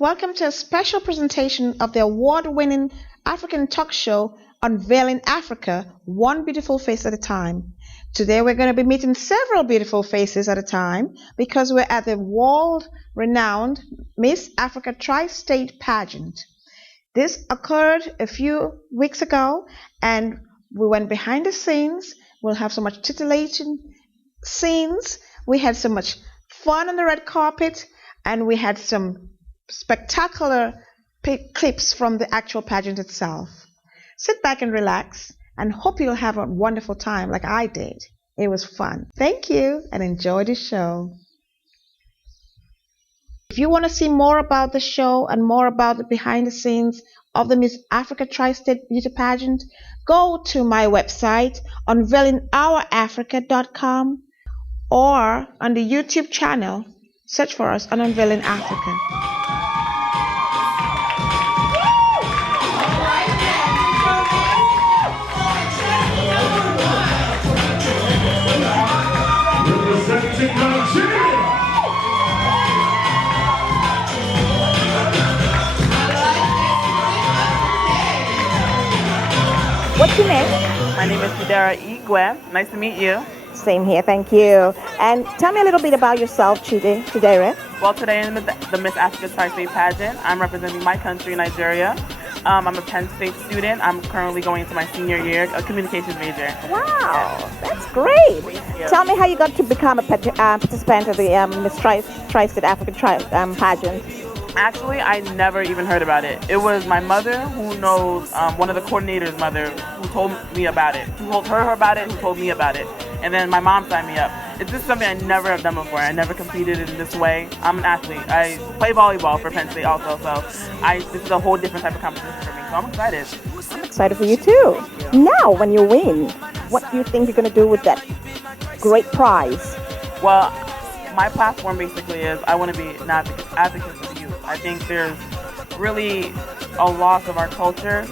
Welcome to a special presentation of the award winning African talk show Unveiling Africa, One Beautiful Face at a Time. Today we're going to be meeting several beautiful faces at a time because we're at the world renowned Miss Africa Tri State pageant. This occurred a few weeks ago and we went behind the scenes. We'll have so much titillating scenes. We had so much fun on the red carpet and we had some spectacular clips from the actual pageant itself. Sit back and relax and hope you'll have a wonderful time like I did. It was fun. Thank you and enjoy the show. If you want to see more about the show and more about the behind the scenes of the Miss Africa Tri-State Beauty Pageant, go to my website unveilingourafrica.com or on the YouTube channel, search for us on Unveiling Africa. What's your name? My name is Fidera Igwe. Nice to meet you. Same here, thank you. And tell me a little bit about yourself, Chidera. Well, today in the Miss Africa Tri-State pageant, I'm representing my country, Nigeria. I'm a Penn State student. I'm currently going into my senior year, a communications major. Wow, that's great. Tell me how you got to become a participant of the Miss Tri-State African pageant. Actually, I never even heard about it. It was my mother who knows one of the coordinators' mother who told me about it. Who told her about it, who told me about it. And then my mom signed me up. It's just something I never have done before. I never competed in this way. I'm an athlete. I play volleyball for Penn State also, so this is a whole different type of competition for me. So I'm excited. I'm excited for you too. Now, when you win, what do you think you're going to do with that great prize? Well, my platform basically is I want to be an advocate for the youth. I think there's really a loss of our culture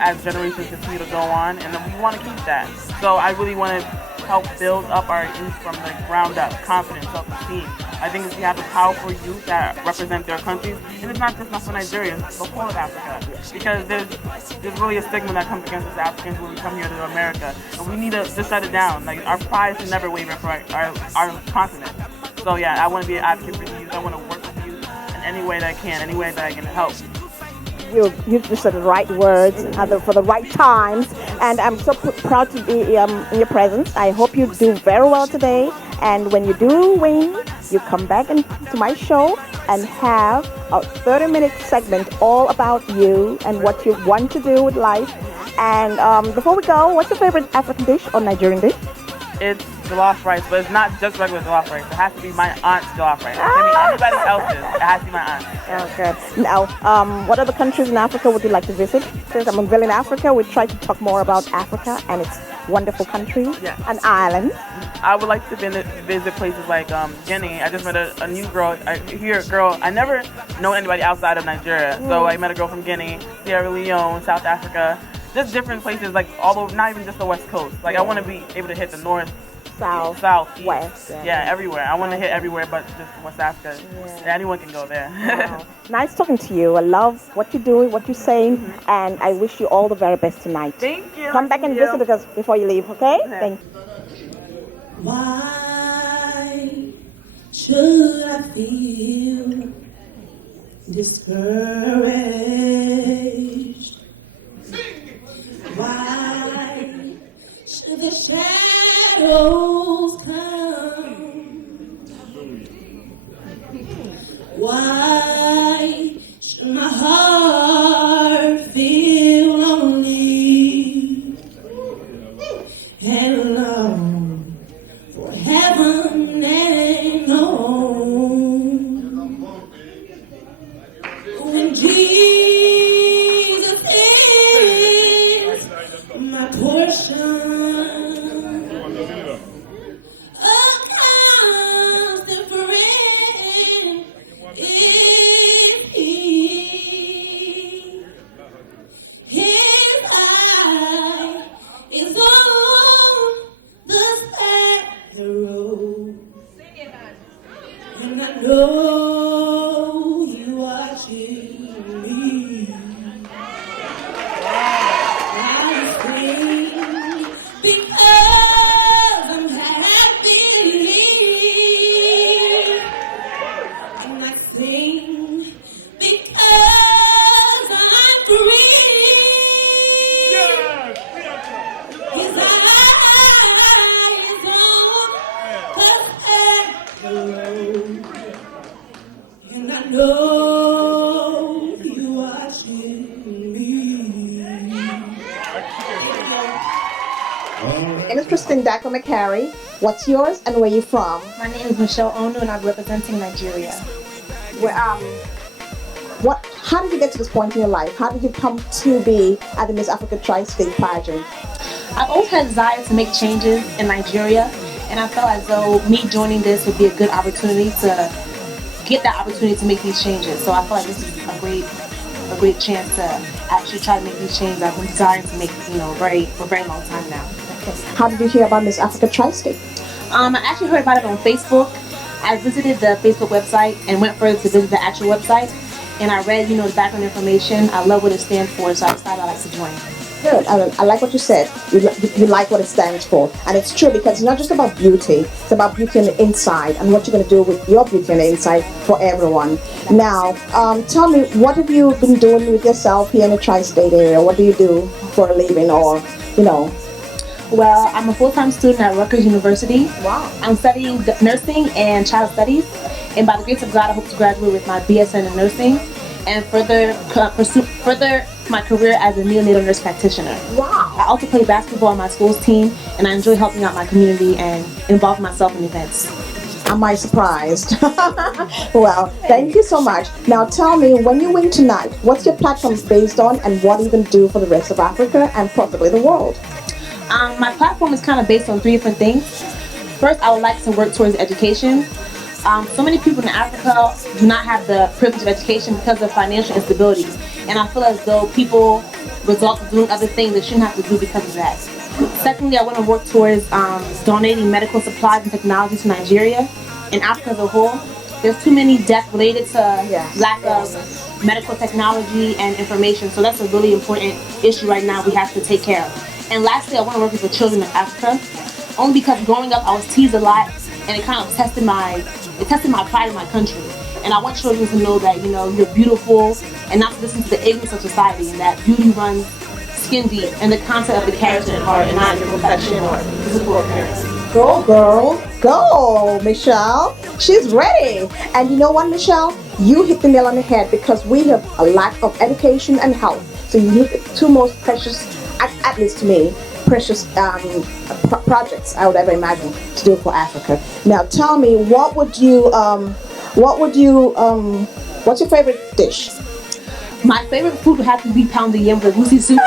as generations continue to go on, and we want to keep that. So I really want to help build up our youth from the ground up, confidence, self-esteem. I think if we have a powerful youth that represent their countries, and it's not just for Nigeria, it's the whole of Africa. Because there's really a stigma that comes against us Africans when we come here to America. And we need to just shut it down. Like, our pride should never waver for our continent. So yeah, I want to be an advocate for the youth. I want to work with the youth in any way that I can, any way that I can help. You just said the right words for the right times, and I'm so proud to be in your presence. I hope you do very well today, and when you do win, you come back to my show and have a 30-minute segment all about you and what you want to do with life. And before we go, what's your favorite African dish or Nigerian dish? It's jollof rice, but it's not just regular jollof rice. It has to be my aunt's jollof rice. It can't be anybody else's. It has to be my aunt's. Okay. Now, what other countries in Africa would you like to visit? Since I'm unveiling Africa, we try to talk more about Africa and its wonderful countries and islands. I would like to visit places like Guinea. I just met a new girl. I never know anybody outside of Nigeria. So I met a girl from Guinea, Sierra Leone, South Africa. Just different places, like all over, not even just the West Coast. Like I want to be able to hit the North, South, East, West. Yeah, everywhere. I want to hit everywhere but just West Africa. Yeah, anyone can go there. Wow. Nice talking to you. I love what you're doing, what you're saying, and I wish you all the very best tonight. Thank you. Come back and visit us before you leave, okay? Thank you. Why should I feel discouraged? Why should the shadows come? Why should my heart feel lonely and long for heaven and home? When Jesus is my portion, a constant friend is He. His eye is on the sparrow, and I know He watches name is Christine Daco McCary. What's yours and where you from? My name is Michelle Onu and I'm representing Nigeria. Where, how did you get to this point in your life? How did you come to be at the Miss Africa Tri-State pageant? I've always had a desire to make changes in Nigeria, and I felt as though me joining this would be a good opportunity to get that opportunity to make these changes. So I feel like this is a great chance to actually try to make these changes I've been desiring to make, for a very long time now. How did you hear about Miss Africa Tri-State? I actually heard about it on Facebook. I visited the Facebook website and went further to visit the actual website. And I read, the background information. I love what it stands for, so I decided I'd like to join. Good. I like what you said. You like what it stands for. And it's true because it's not just about beauty. It's about beauty on the inside and what you're going to do with your beauty on the inside for everyone. Now, tell me, what have you been doing with yourself here in the Tri-State area? What do you do for a living or, Well, I'm a full-time student at Rutgers University. Wow. I'm studying nursing and child studies. And by the grace of God, I hope to graduate with my BSN in nursing and pursue my career as a neonatal nurse practitioner. Wow. I also play basketball on my school's team, and I enjoy helping out my community and involving myself in events. Am I surprised? Well, thank you so much. Now tell me, when you win tonight, what's your platform based on and what are you going to do for the rest of Africa and possibly the world? My platform is kind of based on three different things. First, I would like to work towards education. So many people in Africa do not have the privilege of education because of financial instability. And I feel as though people resort to doing other things they shouldn't have to do because of that. Secondly, I want to work towards donating medical supplies and technology to Nigeria and Africa as a whole. There's too many deaths related to lack of medical technology and information. So that's a really important issue right now we have to take care of. And lastly, I want to work with the children of Africa. Only because growing up I was teased a lot and it kind of tested my pride in my country. And I want children to know that, you're beautiful and not to listen to the ignorance of society and that beauty runs skin deep and the concept of the character at heart and not your perfection or physical appearance. Go, girl. Go, Michelle. She's ready. And you know what, Michelle? You hit the nail on the head because we have a lack of education and health. So you hit the two most precious, at least to me, precious projects I would ever imagine to do for Africa. Now tell me, what's your favorite dish? My favorite food would have to be pounded yam with goosey soup.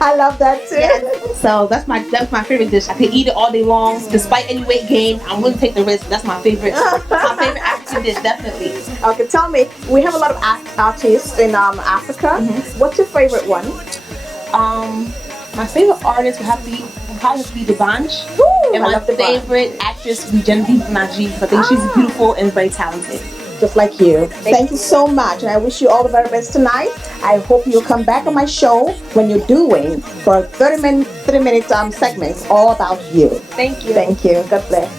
I love that too. Yes. So that's my favorite dish. I could eat it all day long, despite any weight gain. I'm willing to take the risk. That's my favorite African dish, definitely. Okay, tell me, we have a lot of artists in Africa. Mm-hmm. What's your favorite one? My favorite artist would probably be D'banj. And my favorite actress would be Genevieve Naji. I think she's beautiful and very talented. Just like you. Thank you so much, and I wish you all the very best tonight. I hope you'll come back on my show when you do win for a 30-minute segment all about you. Thank you. Thank you. God bless.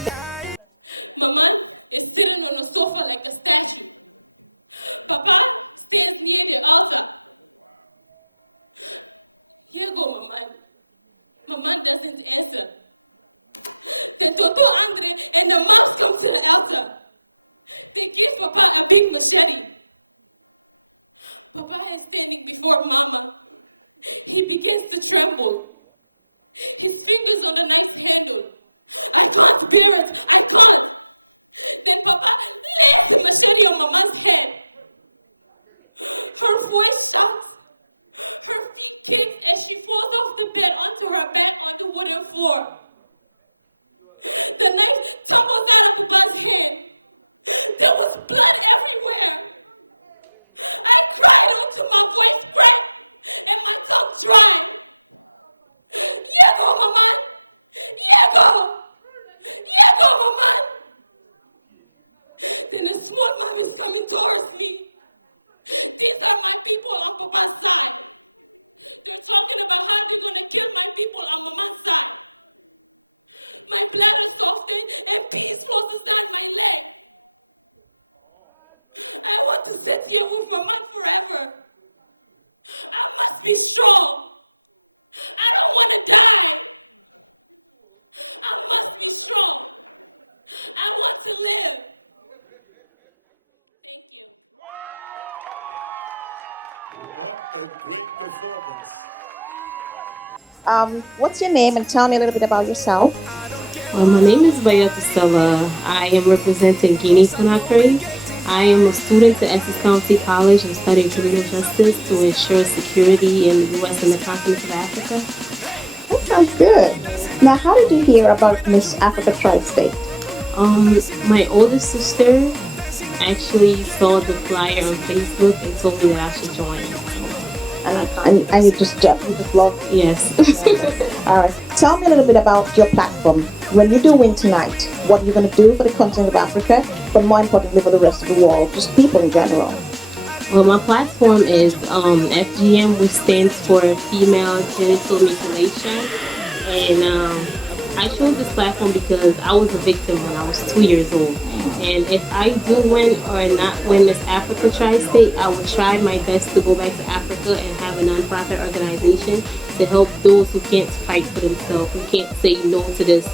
Mama is sitting on a sofa like a statue. Papa stands near the altar. Here go Mama. Mama doesn't answer. Then Toto Andre and the moms come to the altar. They give Papa a big machete. Papa is standing before Mama. He begins to tremble. His fingers on the knife handle. I can't bear it. I can't. Then Papa lays the machete on Mama's head. Her voice shouts. Her feet kicks as she falls off the bed onto her back on the wooden floor. The knife tumbles out of Papa's hand. There was blood everywhere. I cried until my voice cracked and my tongue dried. Yego, Maman! Yego! Yego, Maman! Then a small mom is coming towards me. These are my people on Papa's side. They're talking about how they're going to kill my people on Mama's side. My bladder softened and peace flows down my leg. I want to sit here with Mama forever. I must be strong. I don't want to die. I must be strong. I want to live. Thank you. What a great performance. What's your name and tell me a little bit about yourself? My name is Bayat Stella. I am representing Guinea Conakry. I am a student at Essex County College. I'm studying criminal justice to ensure security in the U.S. and the continent of Africa. That sounds good. Now, how did you hear about Miss Africa Tri-State? My oldest sister actually saw the flyer on Facebook and told me that I should join. And you just love. Yes. All right. Tell me a little bit about your platform. When you do win tonight, what are you going to do for the continent of Africa, but more importantly for the rest of the world, just people in general? Well, my platform is FGM, which stands for Female Genital Mutilation. And I chose this platform because I was a victim when I was 2 years old. And if I do win or not win Miss Africa Tri-State, I will try my best to go back to Africa and have a nonprofit organization to help those who can't fight for themselves, who can't say no to this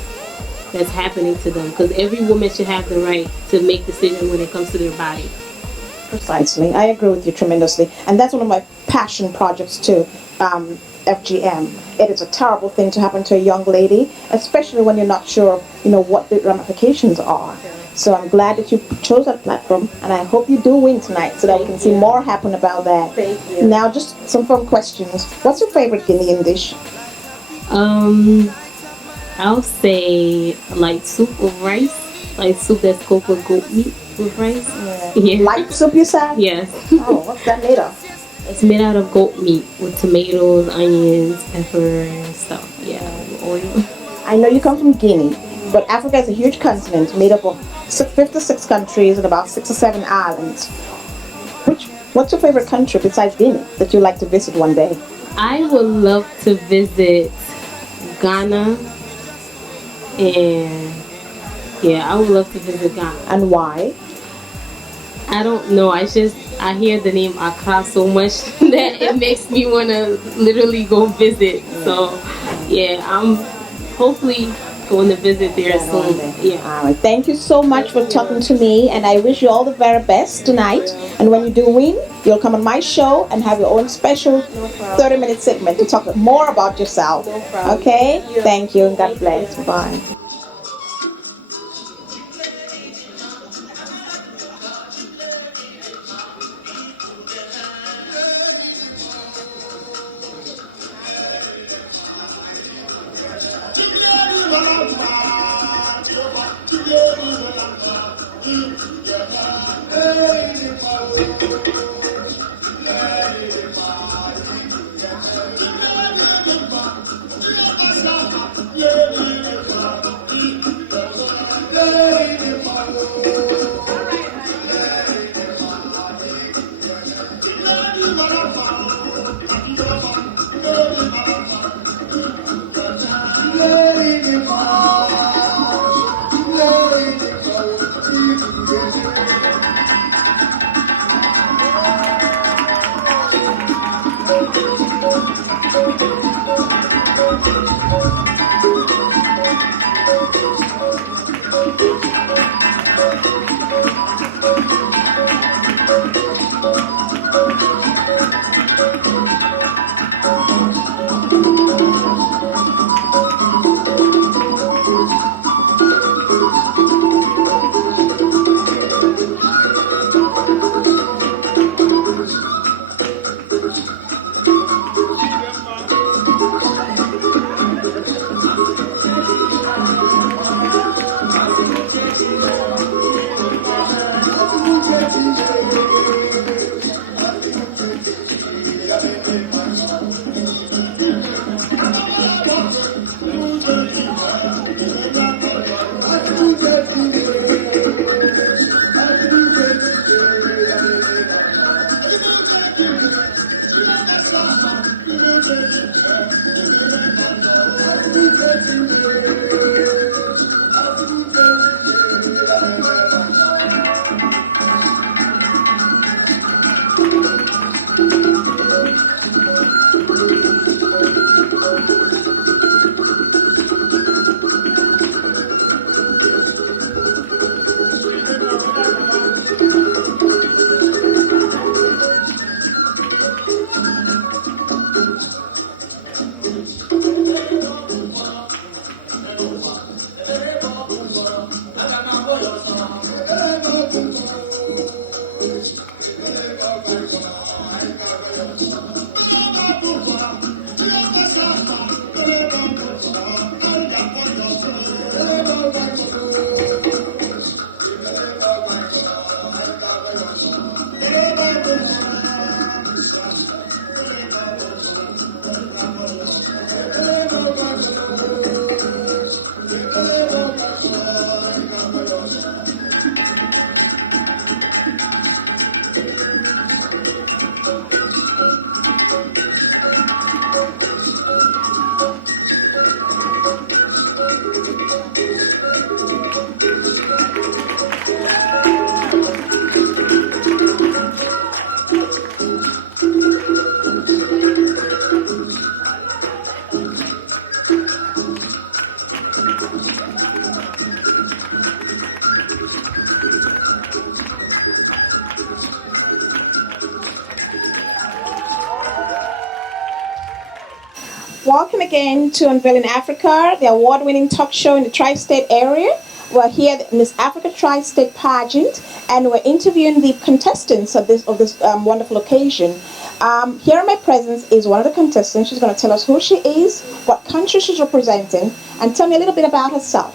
that's happening to them. Because every woman should have the right to make decisions when it comes to their body. Precisely. I agree with you tremendously. And that's one of my passion projects too, FGM. It is a terrible thing to happen to a young lady, especially when you're not sure, what the ramifications are. So I'm glad that you chose that platform, and I hope you do win tonight so that we can see more happen about that. Thank you. Now, just some fun questions. What's your favorite Guinean dish? I'll say light soup with rice. Light soup that's cooked with goat meat with rice. Yeah. Light soup, you said? Yes. Oh, what's that made of? It's made out of goat meat with tomatoes, onions, pepper, and stuff. Yeah, and oil. I know you come from Guinea, but Africa is a huge continent made up of 56 countries and about 6 or 7 islands. What's your favorite country besides Guinea that you'd like to visit one day? I would love to visit Ghana, and I would love to visit Ghana. And why? I don't know. I hear the name Accra so much that it makes me want to literally go visit. So, I'm hopefully going to visit there soon. Yeah. All right. Thank you so much for talking to me, and I wish you all the very best tonight. And when you do win, you'll come on my show and have your own special 30-minute segment to talk more about yourself. Okay? Thank you, and God bless. Bye. Welcome again to Unveiling Africa, the award-winning talk show in the tri-state area. We're here at Miss Africa Tri-State Pageant, and we're interviewing the contestants of this wonderful occasion. Here in my presence is one of the contestants. She's going to tell us who she is, what country she's representing, and tell me a little bit about herself.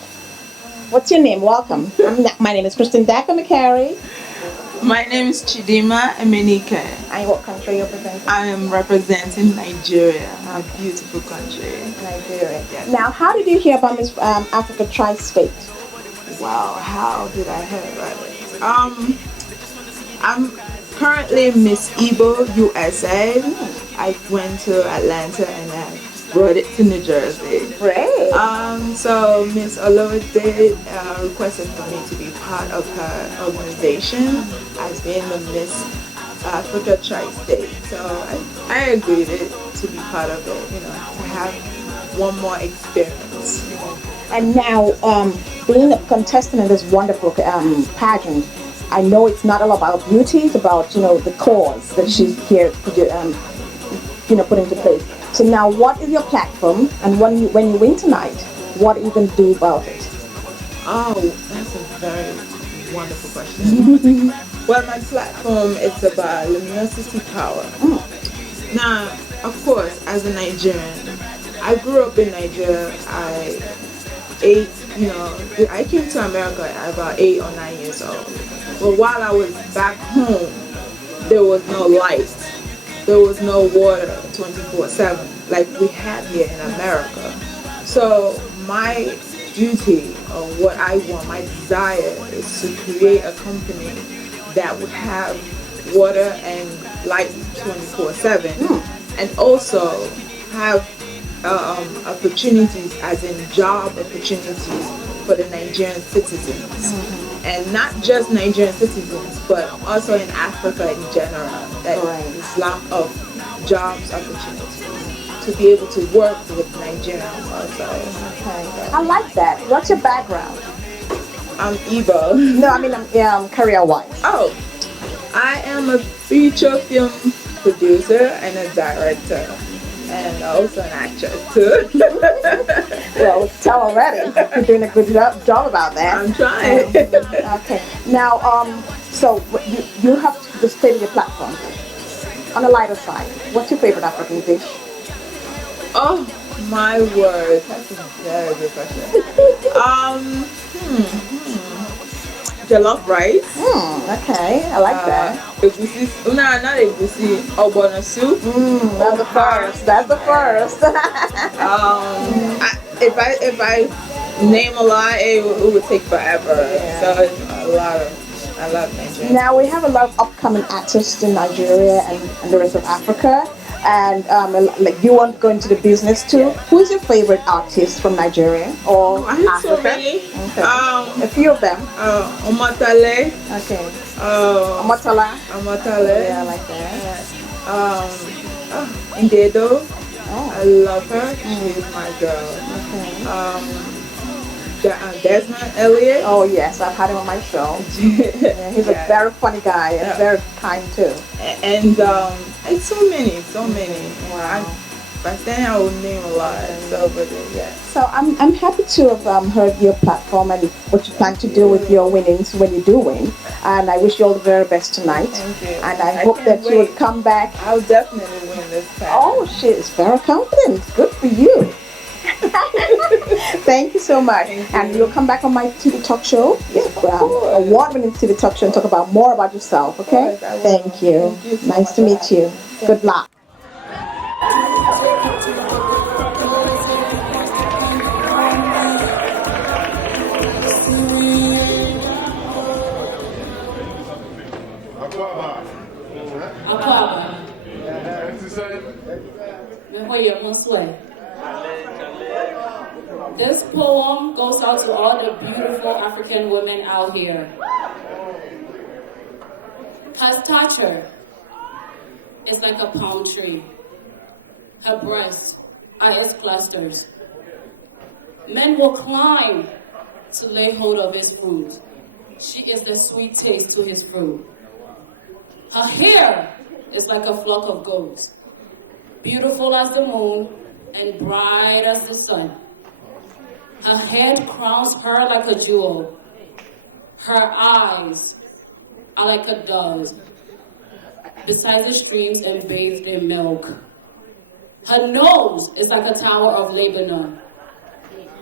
What's your name? Welcome. My name is Kristen Daka McCary. My name is Chidima Emenike. And what country are you representing? I am representing Nigeria, a beautiful country. Nigeria. Yes. Now, how did you hear about Miss Africa Tri-State? Wow, how did I hear about it? I'm currently Miss Igbo USA. I went to Atlanta and I brought it to New Jersey. Great. So Miss Olowode requested for me to be part of her organization as being the Miss Africa Tri-State. So I agreed to be part of it, to have one more experience. And now, being a contestant in this wonderful pageant, I know it's not all about beauty, it's about, the cause that she's here to, put into place. So now, what is your platform, and when you win tonight, what are you going to do about it? Oh, that's a very wonderful question. Well, my platform is about luminosity power. Now, of course, as a Nigerian, I grew up in Nigeria. I came to America at about 8 or 9 years old. But while I was back home, there was no light. There was no water 24/7 like we had here in America. So my duty, or what I want, my desire is to create a company that would have water and light 24/7, and also have opportunities, as in job opportunities for the Nigerian citizens. And not just Nigerian citizens, but also in Africa in general, that is lack of jobs opportunities to be able to work with Nigerians also. Okay. I like that. What's your background? I'm Igbo. No, I mean career-wise. Oh, I am a feature film producer and a director, and also an actress too. Well, tell already. You're doing a good job about that. I'm trying. Okay. Now, so you have this favorite platform. On the lighter side, what's your favorite African dish? Oh my word, that's a very good question. Jollof rice. Okay, I like that. Egusi, not egusi, ogbono soup. That's the first. That's the first. If I name a lot, it would take forever. Yeah. So it's a lot of. I love Nigeria. Now we have a lot of upcoming artists in Nigeria and the rest of Africa, and like you want to go into the business too. Yeah. Who's your favorite artist from Nigeria or I have Africa? so many. Okay. A few of them. Omatale. Okay. Omatala. Yeah, I like that. Ndedo. Oh. I love her. She's my girl. Okay. Desmond Elliott. Oh yes, I've had him on my show. Yeah, he's a very funny guy and very kind too. And it's so many. By then I would name a lot. So, but yeah. So I'm happy to have heard your platform and what you plan to do with your winnings when you do win. And I wish you all the very best tonight. Thank you. And I hope that you will come back. I'll definitely win this time. Oh, she is very confident. Good for you. Thank you so much. And you'll come back on my TV talk show. Yes, award-winning TV talk show and talk about more about yourself, okay? Thank you. Nice to meet you. Good luck. Akwaba. Mehoye Monsway. This poem goes out to all the beautiful African women out here. Her stature is like a palm tree. Her breasts are its clusters. Men will climb to lay hold of his fruit. She is the sweet taste to his fruit. Her hair is like a flock of goats, beautiful as the moon and bright as the sun. Her head crowns her like a jewel. Her eyes are like a dove's, beside the streams and bathed in milk. Her nose is like a tower of Lebanon.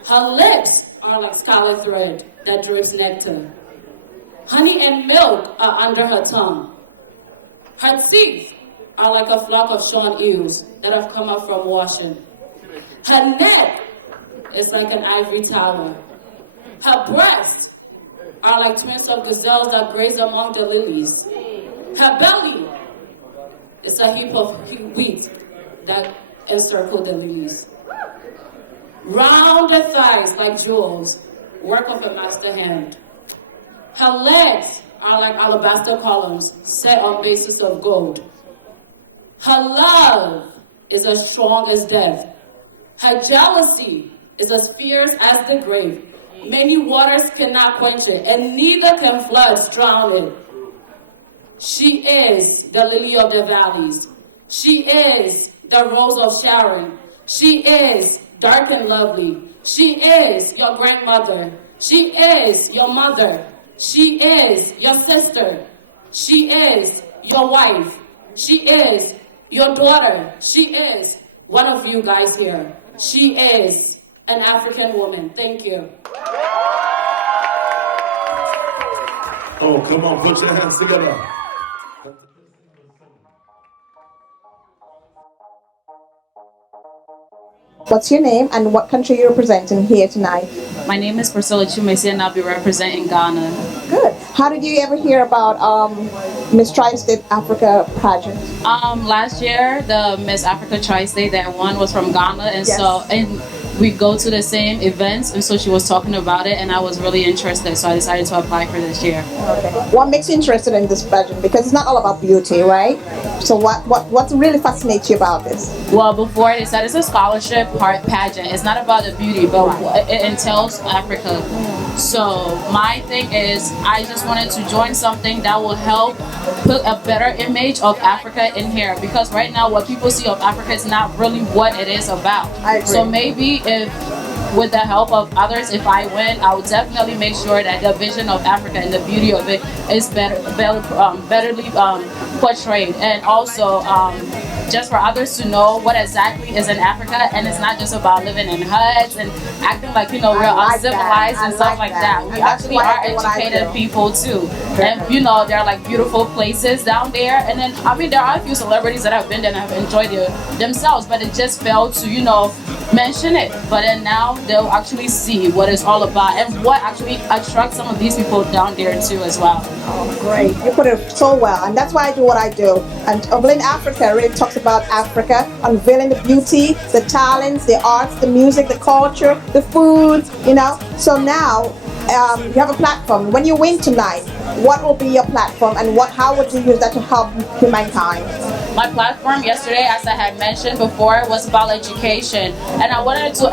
Her lips are like scarlet thread that drips nectar. Honey and milk are under her tongue. Her teeth are like a flock of shorn eels that have come up from washing. Her neck is like an ivory tower. Her breasts are like twins of gazelles that graze among the lilies. Her belly is a heap of wheat that encircle the lilies. Round her thighs like jewels, work of a master hand. Her legs are like alabaster columns set on bases of gold. Her love is as strong as death. Her jealousy is as fierce as the grave. Many waters cannot quench it, and neither can floods drown it. She is the lily of the valleys. She is the rose of Sharon. She is dark and lovely. She is your grandmother. She is your mother. She is your sister. She is your wife. She is your daughter. She is one of you guys here. She is an African woman. Thank you. Oh, come on, put your hands together. What's your name and what country you're representing here tonight? My name is Priscilla Chumesi and I'll be representing Ghana. Good. How did you ever hear about Miss Tri-State Africa pageant? Last year, the Miss Africa Tri-State that won was from Ghana, and we go to the same events, and so she was talking about it, and I was really interested, so I decided to apply for this year. Okay. What makes you interested in this pageant? Because it's not all about beauty, right? So what really fascinates you about this? Well, before they said it's a scholarship pageant. It's not about the beauty, but it entails Africa. So my thing is, I just wanted to join something that will help put a better image of Africa in here, because right now what people see of Africa is not really what it is about. I agree. So maybe if with the help of others, if I win, I will definitely make sure that the vision of Africa and the beauty of it is betterly portrayed, and also just for others to know what exactly is in Africa, and it's not just about living in huts and acting like, we're uncivilized and stuff like that. We actually are educated people too, and there are like beautiful places down there, and then there are a few celebrities that have been there and have enjoyed themselves, but it just failed to mention it. But then now they'll actually see what it's all about and what actually attracts some of these people down there too as well. Oh, great. You put it so well, and that's why I do what I do. And Unveiling Africa really talks about Africa, unveiling the beauty, the talents, the arts, the music, the culture, the food, So now you have a platform. When you win tonight, what will be your platform, and how would you use that to help humankind? My platform yesterday, as I had mentioned before, was about education, and I wanted to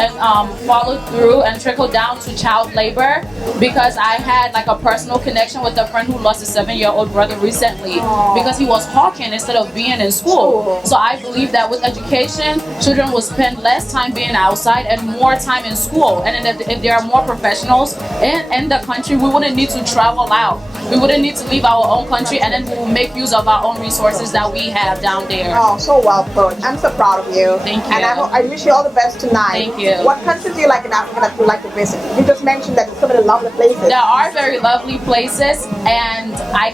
follow through and trickle down to child labor, because I had like a personal connection with a friend who lost a 7-year-old brother recently because he was hawking instead of being in school. So I believe that with education, children will spend less time being outside and more time in school. And then if there are more professionals in the country, we wouldn't need to travel out. We wouldn't need to leave our own country, and then we will make use of our own resources that we have down there. Oh, so well put. I'm so proud of you. Thank you. And I wish you all the best tonight. Thank you. What countries do you like in Africa that you like to visit? You just mentioned that there's so many lovely places. There are very lovely places, and I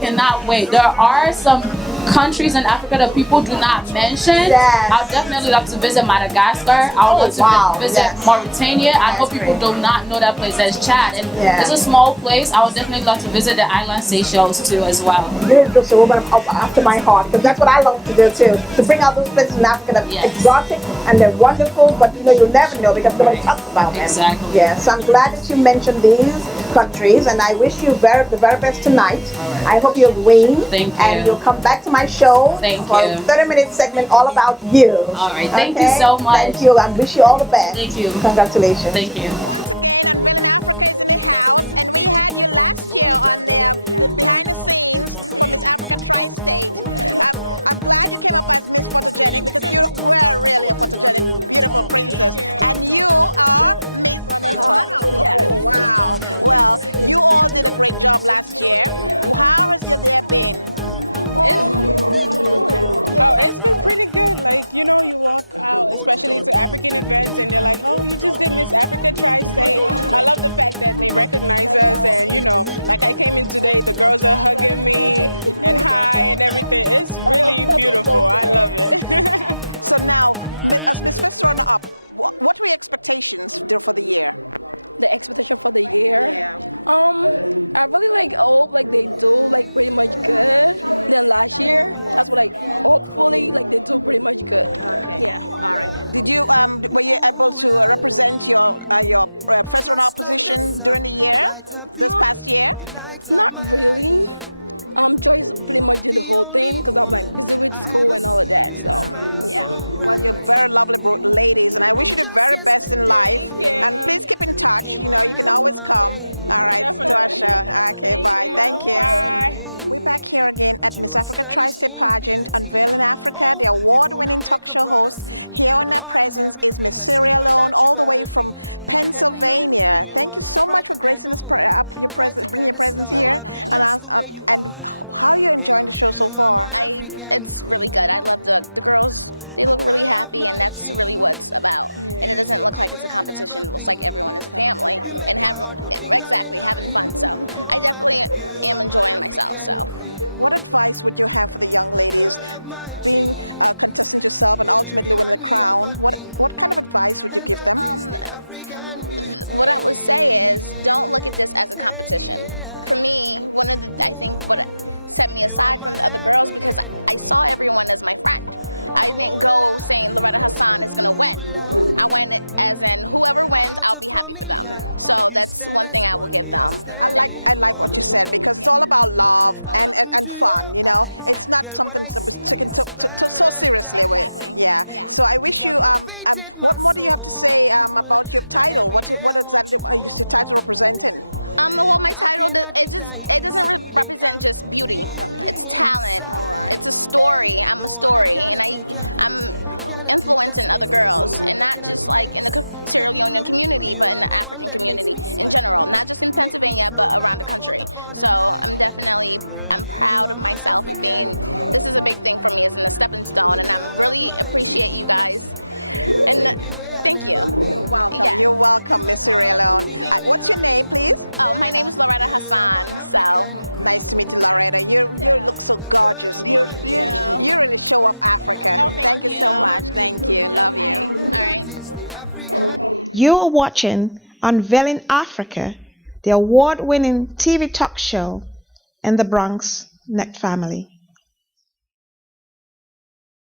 cannot wait. There are some countries in Africa that people do not mention. Yes. I'd definitely love to visit Madagascar. I would love to visit Mauritania. I hope people do not know that place. There's Chad, and it's a small place. I would definitely love to visit the island Seychelles too as well. You're just a woman after my heart, because that's what I love to do too. To bring out those places in Africa that are exotic and they're wonderful, but you'll never know because nobody talks about them. Exactly. Yeah, so I'm glad that you mentioned these countries, and I wish you the very best tonight. I hope you'll win. Thank you. And you'll come back to my show for a 30-minute segment all about you. All right. Thank you so much. Thank you, and wish you all the best. Thank you. Congratulations. Thank you. Once again, again. Unveiling Africa is in the house, and we had you last year on the behind the scenes for Miss Africa Tri-State. I'm glad you came up as Miss Photogenic because you were really a photogenic, beautiful princess, and you are Miss Toronto. Yes. Oh, wow. Well, you all did a great job last year. How has your day been? Oh, it's been pretty good. Like, you know, you walk out, especially to African events, and they're like, oh, you just did Miss Africa Tri-State. I love the fact that they recognize us, and, you know, like I came in today, the girls are hugging me and hi and everything. It's really beautiful. I love it. So now, as Miss First Runner-Up, what were your expectations for the year? The expectation for the year. I really hope they do pretty much good than last year. That's what hopefully they do pretty much good. Okay. Yeah. All right. Did you were you able to represent your first runner-up position during the year, this past year? Not really. Joyce pretty much did the whole thing because I'm busy with school and all of that. So yeah. Well, you're very lovely ladies, and I wish you the very best in life. And please keep in touch. You know, you can always come. All right, to our show. Okay, bye. Thank you. Bye. We're back here again at Miss Africa Tri-State Pageant, Unveiling Africa. The award-winning talk show host here in our presence is Miss Sierra Leone, all the way from Pennsylvania. Thank you so much for gracing us bringing your presence here, and how are you enjoying the show so far? It's really good. I love the girls. They look really happy, and that's really what it's about. And it doesn't look like it's a competition. It looks like everyone is a family and having fun. So I definitely am enjoying myself. So, what advice would you have for the young ladies, being a contestant yourself and ultimately winning the crown? What kind of advice would you give them? What I would say is, don't look at this as a competition. For me, I think what set me aside from the other girls, because I saw everyone as my friend. I didn't go saying Loretta Hassan is going to win. I went as in whoever wins, I'll be happy for them. So that's one thing I will give them. I like what you said, because it's all about love and fun, you know. It's not something that was taken so seriously. Yeah. So I wish you, what more do you have to say about your title? What exactly is your title representing? Well, my title, it doesn't represent just beauty. Okay. It's talent. Right. It's a story. I'm a story, and I'm influencing other girls, and not just in the Sierra Leonean community, but in the African community in general. Not just in Pennsylvania, but around the country. So I'm proud of myself of being. This is a big thing for me. It's a stepping stone, and I really appreciate you guys. And thank you. You're welcome. Yeah. You're welcome, Miss Sierra Leone. What's your name, please? Oh, my name is Loretta Hassan. So nice to meet you, Loretta. You look so gorgeous. You really show off Africa. Oh, thank you so much. Thank you. Love you. All right. You're watching Unveiling Africa, the award-winning TV talk show in the Bronx Net family.